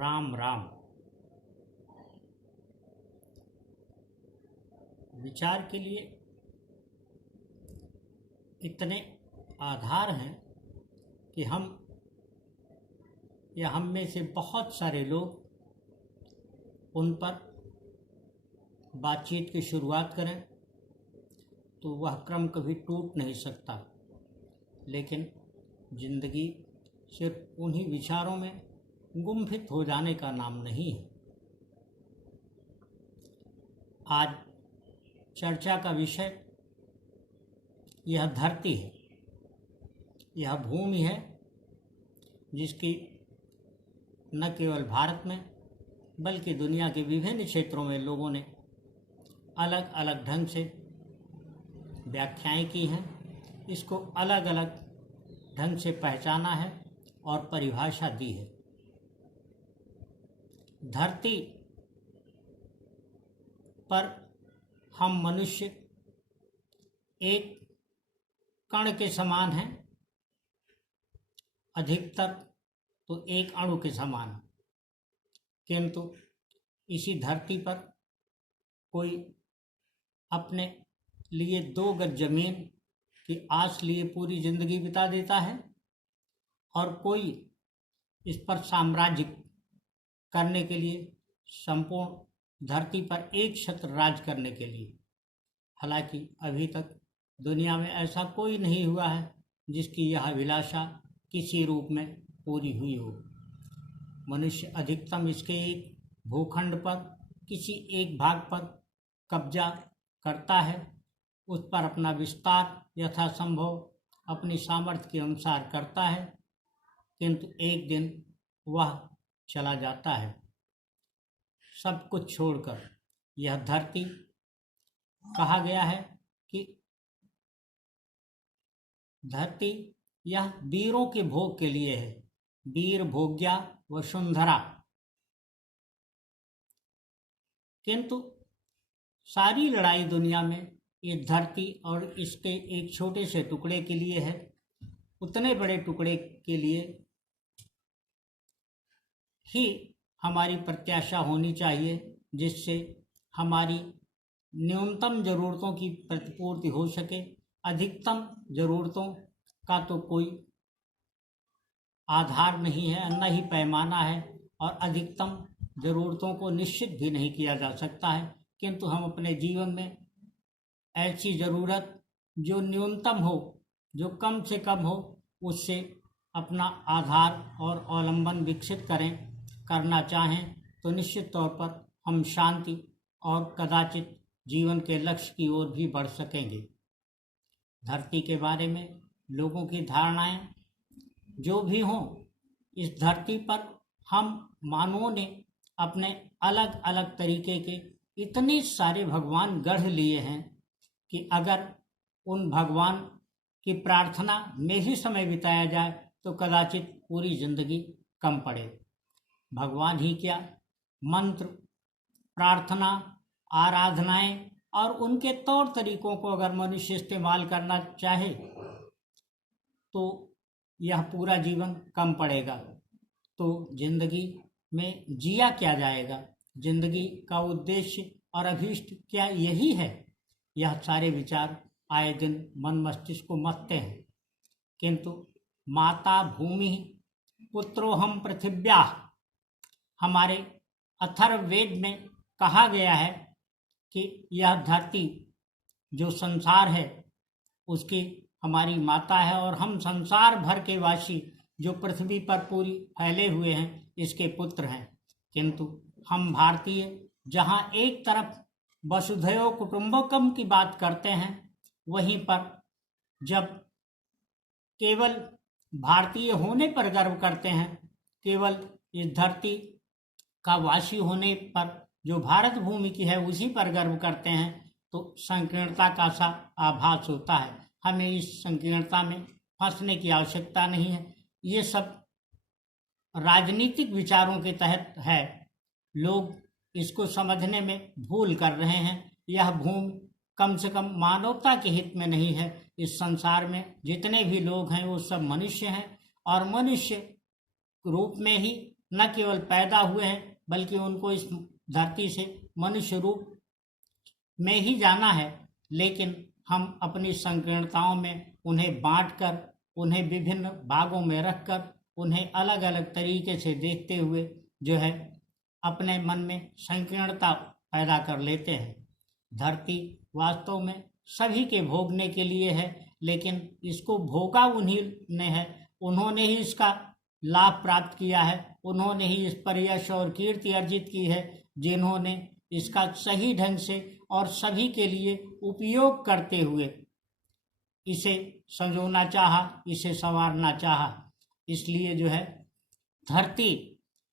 राम राम। विचार के लिए इतने आधार हैं कि हम या हम में से बहुत सारे लोग उन पर बातचीत की शुरुआत करें तो वह क्रम कभी टूट नहीं सकता। लेकिन जिंदगी सिर्फ उन्हीं विचारों में गुम्फित हो जाने का नाम नहीं है। आज चर्चा का विषय यह धरती है, यह भूमि है जिसकी न केवल भारत में बल्कि दुनिया के विभिन्न क्षेत्रों में लोगों ने अलग अलग ढंग से व्याख्याएं की हैं, इसको अलग अलग ढंग से पहचाना है और परिभाषा दी है। धरती पर हम मनुष्य एक कण के समान हैं, अधिकतर तो एक अणु के समान। किंतु इसी धरती पर कोई अपने लिए 2 गज जमीन की आस लिए पूरी जिंदगी बिता देता है और कोई इस पर साम्राज्य करने के लिए संपूर्ण धरती पर एक छत्र राज करने के लिए। हालांकि अभी तक दुनिया में ऐसा कोई नहीं हुआ है जिसकी यह अभिलाषा किसी रूप में पूरी हुई हो। मनुष्य अधिकतम इसके एक भूखंड पर किसी एक भाग पर कब्जा करता है, उस पर अपना विस्तार यथासंभव अपनी सामर्थ्य के अनुसार करता है, किंतु एक दिन वह चला जाता है सब कुछ छोड़कर। यह धरती कहा गया है कि धरती यह वीरों के भोग के लिए है, वीर भोग्या वसुंधरा। किंतु सारी लड़ाई दुनिया में इस धरती और इसके एक छोटे से टुकड़े के लिए है। उतने बड़े टुकड़े के लिए ही हमारी प्रत्याशा होनी चाहिए जिससे हमारी न्यूनतम ज़रूरतों की प्रतिपूर्ति हो सके। अधिकतम ज़रूरतों का तो कोई आधार नहीं है, न ही पैमाना है, और अधिकतम ज़रूरतों को निश्चित भी नहीं किया जा सकता है। किंतु हम अपने जीवन में ऐसी ज़रूरत जो न्यूनतम हो, जो कम से कम हो, उससे अपना आधार और अवलंबन विकसित करना चाहें तो निश्चित तौर पर हम शांति और कदाचित जीवन के लक्ष्य की ओर भी बढ़ सकेंगे। धरती के बारे में लोगों की धारणाएं जो भी हों, इस धरती पर हम मानवों ने अपने अलग अलग तरीके के इतने सारे भगवान गढ़ लिए हैं कि अगर उन भगवान की प्रार्थना में ही समय बिताया जाए तो कदाचित पूरी जिंदगी कम पड़े। भगवान ही क्या, मंत्र, प्रार्थना, आराधनाएं और उनके तौर तरीकों को अगर मनुष्य इस्तेमाल करना चाहे तो यह पूरा जीवन कम पड़ेगा। तो जिंदगी में जिया क्या जाएगा, जिंदगी का उद्देश्य और अभीष्ट क्या यही है? यह सारे विचार आए दिन मन मस्तिष्क को मथते हैं। किंतु माता भूमि पुत्रोहम पृथिव्या, हमारे अथर्ववेद में कहा गया है कि यह धरती जो संसार है उसकी हमारी माता है और हम संसार भर के वासी जो पृथ्वी पर पूरी फैले हुए हैं इसके पुत्र हैं। किंतु हम भारतीय जहाँ एक तरफ वसुधैव कुटुंबकम की बात करते हैं, वहीं पर जब केवल भारतीय होने पर गर्व करते हैं, केवल इस धरती का वासी होने पर जो भारत भूमि की है उसी पर गर्व करते हैं, तो संकीर्णता का सा आभास होता है। हमें इस संकीर्णता में फंसने की आवश्यकता नहीं है। ये सब राजनीतिक विचारों के तहत है, लोग इसको समझने में भूल कर रहे हैं। यह भूमि कम से कम मानवता के हित में नहीं है। इस संसार में जितने भी लोग हैं वो सब मनुष्य हैं और मनुष्य रूप में ही न केवल पैदा हुए हैं बल्कि उनको इस धरती से मनुष्य रूप में ही जाना है, लेकिन हम अपनी संकीर्णताओं में उन्हें बांटकर, उन्हें विभिन्न भागों में रखकर, उन्हें अलग अलग तरीके से देखते हुए जो है अपने मन में संकीर्णता पैदा कर लेते हैं। धरती वास्तव में सभी के भोगने के लिए है, लेकिन इसको भोगा उन्हीं ने है, उन्होंने ही इसका लाभ प्राप्त किया है, उन्होंने ही इस पर यश और कीर्ति अर्जित की है, जिन्होंने इसका सही ढंग से और सभी के लिए उपयोग करते हुए इसे संजोना चाहा, इसे संवारना चाहा। इसलिए जो है धरती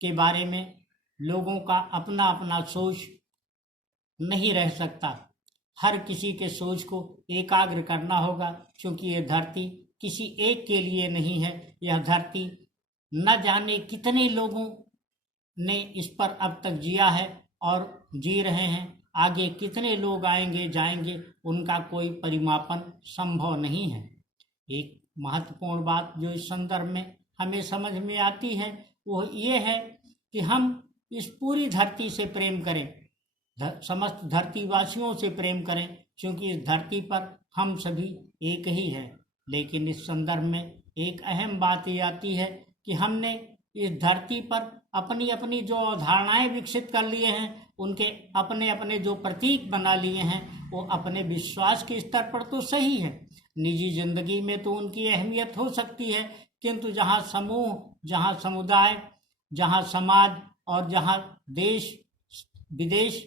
के बारे में लोगों का अपना अपना सोच नहीं रह सकता। हर किसी के सोच को एकाग्र करना होगा, क्योंकि यह धरती किसी एक के लिए नहीं है। यह धरती न जाने कितने लोगों ने इस पर अब तक जिया है और जी रहे हैं। आगे कितने लोग आएंगे जाएंगे, उनका कोई परिमापन संभव नहीं है। एक महत्वपूर्ण बात जो इस संदर्भ में हमें समझ में आती है वो ये है कि हम इस पूरी धरती से प्रेम करें, समस्त धरतीवासियों से प्रेम करें, क्योंकि इस धरती पर हम सभी एक ही हैं। लेकिन इस संदर्भ में एक अहम बात ये आती है कि हमने इस धरती पर अपनी अपनी जो अवधारणाएं विकसित कर लिए हैं, उनके अपने अपने जो प्रतीक बना लिए हैं, वो अपने विश्वास के स्तर पर तो सही है, निजी जिंदगी में तो उनकी अहमियत हो सकती है, किंतु जहाँ समूह, जहाँ समुदाय, जहाँ समाज और जहाँ देश विदेश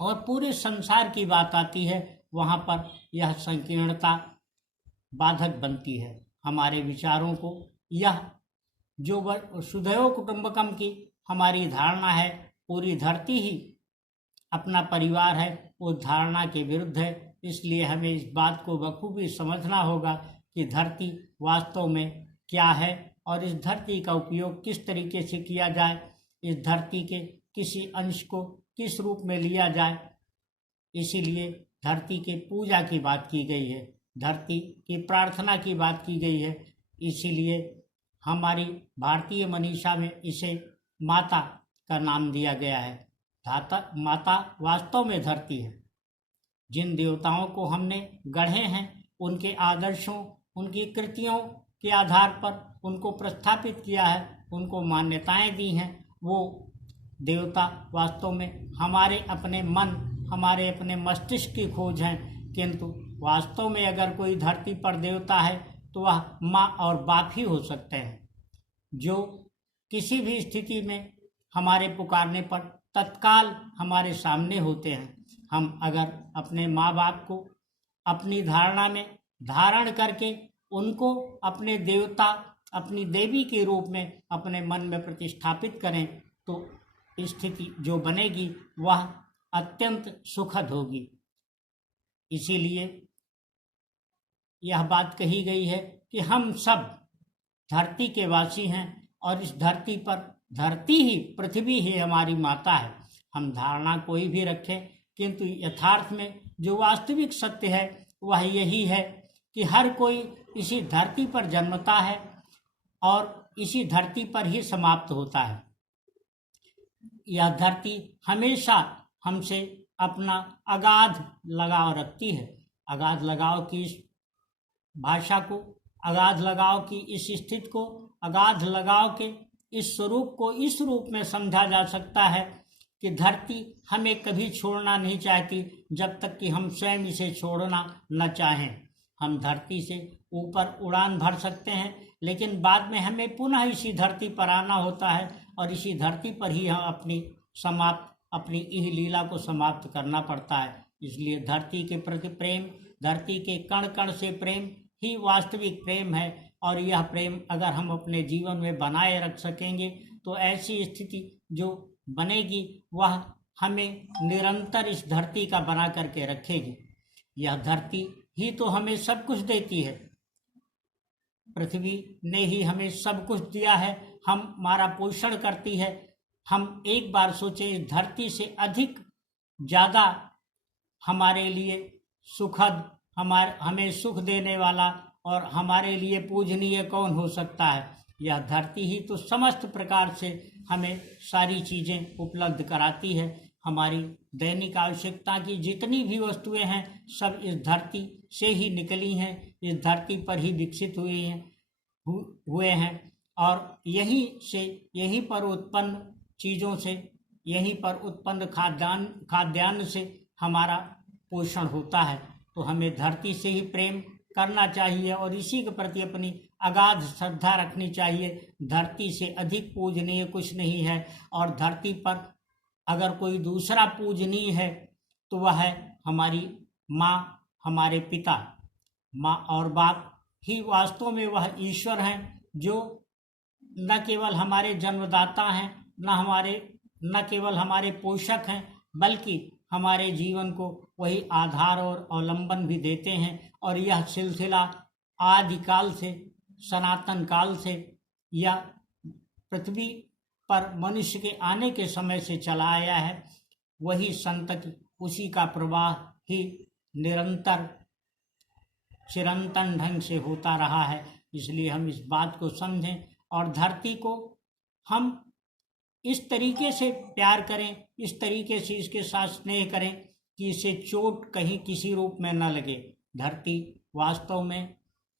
और पूरे संसार की बात आती है, वहाँ पर यह संकीर्णता बाधक बनती है। हमारे विचारों को यह जो वसुधैव कुटुंबकम की हमारी धारणा है, पूरी धरती ही अपना परिवार है, उस धारणा के विरुद्ध है। इसलिए हमें इस बात को बखूबी समझना होगा कि धरती वास्तव में क्या है और इस धरती का उपयोग किस तरीके से किया जाए, इस धरती के किसी अंश को किस रूप में लिया जाए। इसीलिए धरती के पूजा की बात की गई है, धरती की प्रार्थना की बात की गई है। इसीलिए हमारी भारतीय मनीषा में इसे माता का नाम दिया गया है। माता वास्तव में धरती है। जिन देवताओं को हमने गढ़े हैं, उनके आदर्शों, उनकी कृतियों के आधार पर उनको प्रस्थापित किया है, उनको मान्यताएं दी हैं, वो देवता वास्तव में हमारे अपने मन, हमारे अपने मस्तिष्क की खोज हैं। किंतु वास्तव में अगर कोई धरती पर देवता है तो वह माँ और बाप ही हो सकते हैं, जो किसी भी स्थिति में हमारे पुकारने पर तत्काल हमारे सामने होते हैं। हम अगर अपने माँ बाप को अपनी धारणा में धारण करके उनको अपने देवता, अपनी देवी के रूप में अपने मन में प्रतिष्ठापित करें, तो स्थिति जो बनेगी वह अत्यंत सुखद होगी। इसीलिए यह बात कही गई है कि हम सब धरती के वासी हैं और इस धरती पर, धरती ही, पृथ्वी ही हमारी माता है। हम धारणा कोई भी रखें, किंतु यथार्थ में जो वास्तविक सत्य है वह यही है कि हर कोई इसी धरती पर जन्मता है और इसी धरती पर ही समाप्त होता है। यह धरती हमेशा हमसे अपना अगाध लगाव रखती है। अगाध लगाव की इस भाषा को, अगाध लगाव की इस स्थिति को, अगाध लगाव के इस स्वरूप को इस रूप में समझा जा सकता है कि धरती हमें कभी छोड़ना नहीं चाहती जब तक कि हम स्वयं इसे छोड़ना न चाहें। हम धरती से ऊपर उड़ान भर सकते हैं, लेकिन बाद में हमें पुनः इसी धरती पर आना होता है और इसी धरती पर ही हम अपनी इह लीला को समाप्त करना पड़ता है। इसलिए धरती के प्रति प्रेम, धरती के कण कण से प्रेम ही वास्तविक प्रेम है। और यह प्रेम अगर हम अपने जीवन में बनाए रख सकेंगे तो ऐसी स्थिति जो बनेगी वह हमें निरंतर इस धरती का बना करके रखेगी। यह धरती ही तो हमें सब कुछ देती है। पृथ्वी ने ही हमें सब कुछ दिया है, हमारा पोषण करती है। हम एक बार सोचें, इस धरती से अधिक ज़्यादा हमारे लिए सुखद, हमें सुख देने वाला और हमारे लिए पूजनीय कौन हो सकता है। यह धरती ही तो समस्त प्रकार से हमें सारी चीज़ें उपलब्ध कराती है। हमारी दैनिक आवश्यकता की जितनी भी वस्तुएं हैं सब इस धरती से ही निकली हैं, इस धरती पर ही विकसित हुए हैं और यहीं पर उत्पन्न चीज़ों से, यहीं पर उत्पन्न खाद्यान्न से हमारा पोषण होता है। तो हमें धरती से ही प्रेम करना चाहिए और इसी के प्रति अपनी अगाध श्रद्धा रखनी चाहिए। धरती से अधिक पूजनीय कुछ नहीं है और धरती पर अगर कोई दूसरा पूजनीय है तो वह है हमारी माँ, हमारे पिता। माँ और बाप ही वास्तव में वह ईश्वर हैं जो न केवल हमारे जन्मदाता हैं, न केवल हमारे पोषक हैं, बल्कि हमारे जीवन को वही आधार और अवलंबन भी देते हैं। और यह सिलसिला आदिकाल से, सनातन काल से या पृथ्वी पर मनुष्य के आने के समय से चला आया है। वही संतति, उसी का प्रवाह ही निरंतर चिरंतन ढंग से होता रहा है। इसलिए हम इस बात को समझें और धरती को हम इस तरीके से प्यार करें, इस तरीके से इसके साथ स्नेह करें कि इसे चोट कहीं किसी रूप में न लगे। धरती वास्तव में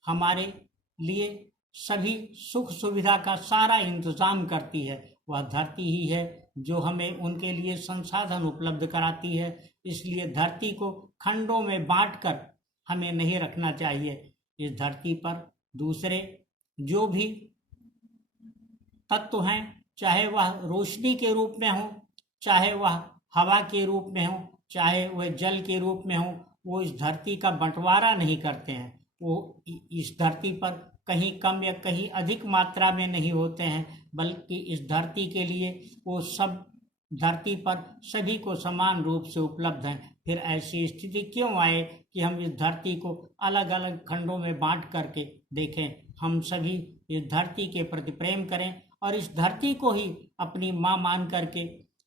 हमारे लिए सभी सुख सुविधा का सारा इंतज़ाम करती है। वह धरती ही है जो हमें उनके लिए संसाधन उपलब्ध कराती है। इसलिए धरती को खंडों में बांटकर हमें नहीं रखना चाहिए। इस धरती पर दूसरे जो भी तत्व हैं, चाहे वह रोशनी के रूप में हो, चाहे वह हवा के रूप में हो, चाहे वह जल के रूप में हो, वो इस धरती का बंटवारा नहीं करते हैं। वो इस धरती पर कहीं कम या कहीं अधिक मात्रा में नहीं होते हैं, बल्कि इस धरती के लिए वो सब धरती पर सभी को समान रूप से उपलब्ध हैं। फिर ऐसी स्थिति क्यों आए कि हम इस धरती को अलग अलग खंडों में बांट करके देखें। हम सभी इस धरती के प्रति प्रेम करें और इस धरती को ही अपनी माँ मान करके,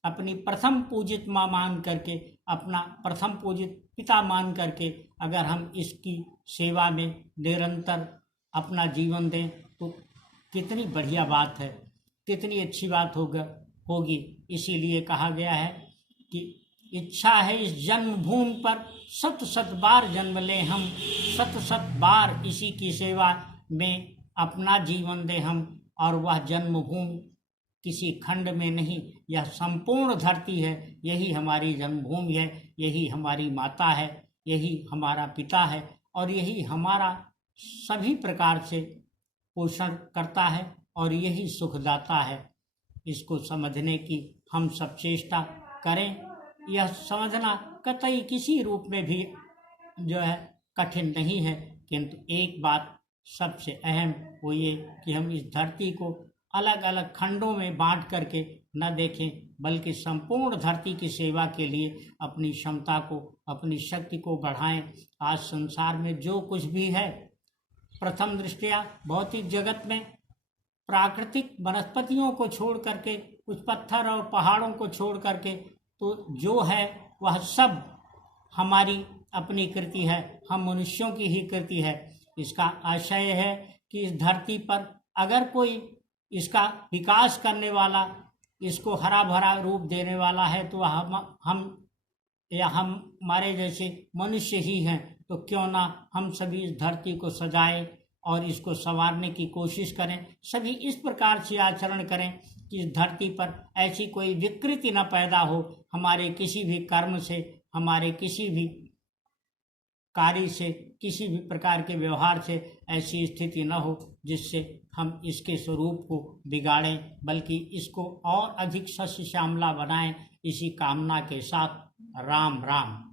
अपनी प्रथम पूजित माँ मान करके, अपना प्रथम पूजित पिता मान करके अगर हम इसकी सेवा में निरंतर अपना जीवन दें तो कितनी बढ़िया बात है, कितनी अच्छी बात होगी। इसीलिए कहा गया है कि इच्छा है इस जन्मभूमि पर सत सत बार जन्म लें हम, सत सत बार इसी की सेवा में अपना जीवन दें हम। और वह जन्मभूमि किसी खंड में नहीं, यह संपूर्ण धरती है। यही हमारी जन्मभूमि है, यही हमारी माता है, यही हमारा पिता है और यही हमारा सभी प्रकार से पोषण करता है और यही सुखदाता है। इसको समझने की हम सब चेष्टा करें। यह समझना कतई किसी रूप में भी जो है कठिन नहीं है, किंतु एक बात सबसे अहम वो ये कि हम इस धरती को अलग अलग खंडों में बांट करके न देखें, बल्कि संपूर्ण धरती की सेवा के लिए अपनी क्षमता को, अपनी शक्ति को बढ़ाएं। आज संसार में जो कुछ भी है, प्रथम दृष्टया भौतिक जगत में प्राकृतिक वनस्पतियों को छोड़ करके, कुछ पत्थर और पहाड़ों को छोड़ करके, तो जो है वह सब हमारी अपनी कृति है, हम मनुष्यों की ही कृति है। इसका आशय है कि इस धरती पर अगर कोई इसका विकास करने वाला, इसको हरा भरा रूप देने वाला है तो हमारे जैसे मनुष्य ही हैं। तो क्यों ना हम सभी इस धरती को सजाएं और इसको संवारने की कोशिश करें। सभी इस प्रकार से आचरण करें कि इस धरती पर ऐसी कोई विकृति न पैदा हो, हमारे किसी भी कर्म से, हमारे किसी भी कार्य से, किसी भी प्रकार के व्यवहार से ऐसी स्थिति न हो जिससे हम इसके स्वरूप को बिगाड़ें, बल्कि इसको और अधिक सस्य श्यामला बनाएं। इसी कामना के साथ राम राम।